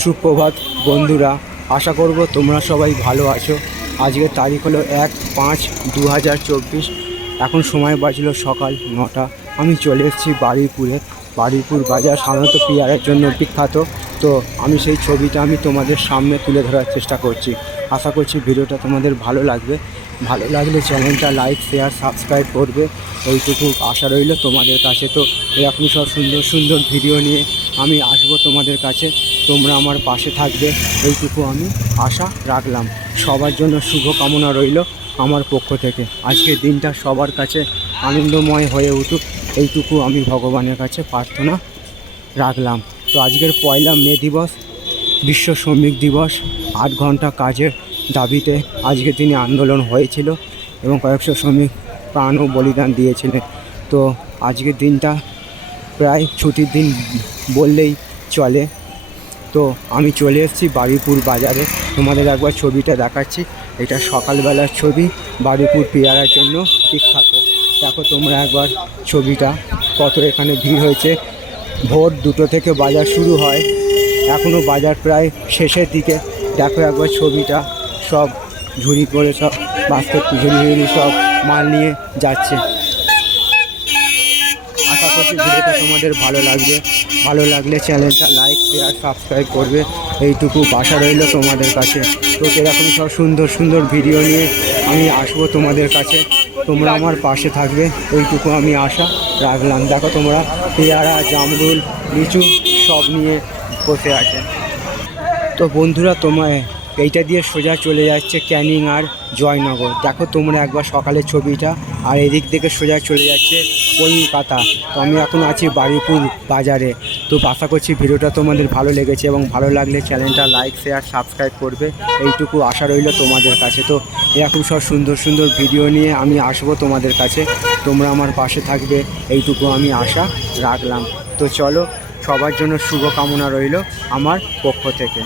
সুপ্রভাত বন্ধুরা, আশা করব তোমরা সবাই ভালো আছো। আজকের তারিখ হলো 1/5/2024। এখন সময় বাজলো সকাল 9টা। আমি চলে এসেছি বারুইপুরে। বারুইপুর বাজার সাধারণত পেয়ারার জন্য বিখ্যাত। তো আমি সেই ছবিটা তোমাদের সামনে তুলে ধরার চেষ্টা করছি। আশা করছি ভিডিওটা তোমাদের ভালো লাগবে। ভালো লাগলে চ্যানেলটা লাইক, শেয়ার, সাবস্ক্রাইব করবে, এইটুকু আশা রইল তোমাদের কাছে। তো এরকম সব সুন্দর সুন্দর ভিডিও নিয়ে আমি আসবো তোমাদের কাছে। তোমরা আমার পাশে থাকবে, এইটুকু আমি আশা রাখলাম। সবার জন্য শুভ কামনা রইল আমার পক্ষ থেকে। আজকের দিনটা সবার কাছে আনন্দময় হয়ে উঠুক, এইটুকু আমি ভগবানের কাছে প্রার্থনা রাখলাম। তো আজকের 1 মে দিবস, বিশ্ব শ্রমিক দিবস। 8 ঘন্টা কাজের দাবিতে আজকের দিনে আন্দোলন হয়েছিল এবং কয়েকশো শ্রমিক প্রাণও বলিদান দিয়েছিলেন। তো আজকের দিনটা প্রায় ছুটির দিন বললেই চলে। তো আমি চলে এসেছি বারুইপুর বাজারে। তোমাদের একবার ছবিটা দেখাচ্ছি। এটা সকালবেলার ছবি। বারুইপুর পেয়ারার জন্য বিখ্যাত। দেখো তোমরা একবার ছবিটা, কত এখানে ভিড় হয়েছে। ভোর 2টো থেকে বাজার শুরু হয়, এখনও বাজার প্রায় শেষের দিকে। দেখো একবার ছবিটা, সব ঝুড়ি করে, সব বাস্কেট ঝুড়ি সব মাল নিয়ে যাচ্ছে। আশা করছি ভিডিওটা তোমাদের ভালো লাগবে। ভালো লাগলে চ্যানেলটা লাইক, শেয়ার, সাবস্ক্রাইব করবে, এইটুকু আশা রইল তোমাদের কাছে। তো এরকম সব সুন্দর সুন্দর ভিডিও নিয়ে আমি আসবো তোমাদের কাছে। তোমরা আমার পাশে থাকবে, এইটুকু আমি আশা রাখলাম। দেখো তোমরা পেয়ারা, জামরুল, লিচু সব নিয়ে বসে আছে। তো বন্ধুরা, তোমায় এইটা দিয়ে সোজা চলে যাচ্ছে ক্যানিং আর জয়নগর। দেখো তোমরা একবার সকালের ছবিটা। আর এদিক থেকে সোজা চলে যাচ্ছে কলকাতা। তো আমি এখন আছি বারুইপুর বাজারে। তো আশা করছি ভিডিওটা তোমাদের ভালো লেগেছে, এবং ভালো লাগলে চ্যানেলটা লাইক, শেয়ার, সাবস্ক্রাইব করবে, এইটুকু আশা রইল তোমাদের কাছে। তো এরকম সব সুন্দর সুন্দর ভিডিও নিয়ে আমি আসবো তোমাদের কাছে। তোমরা আমার পাশে থাকবে, এইটুকু আমি আশা রাখলাম। তো চলো, সবার জন্য শুভকামনা রইল আমার পক্ষ থেকে।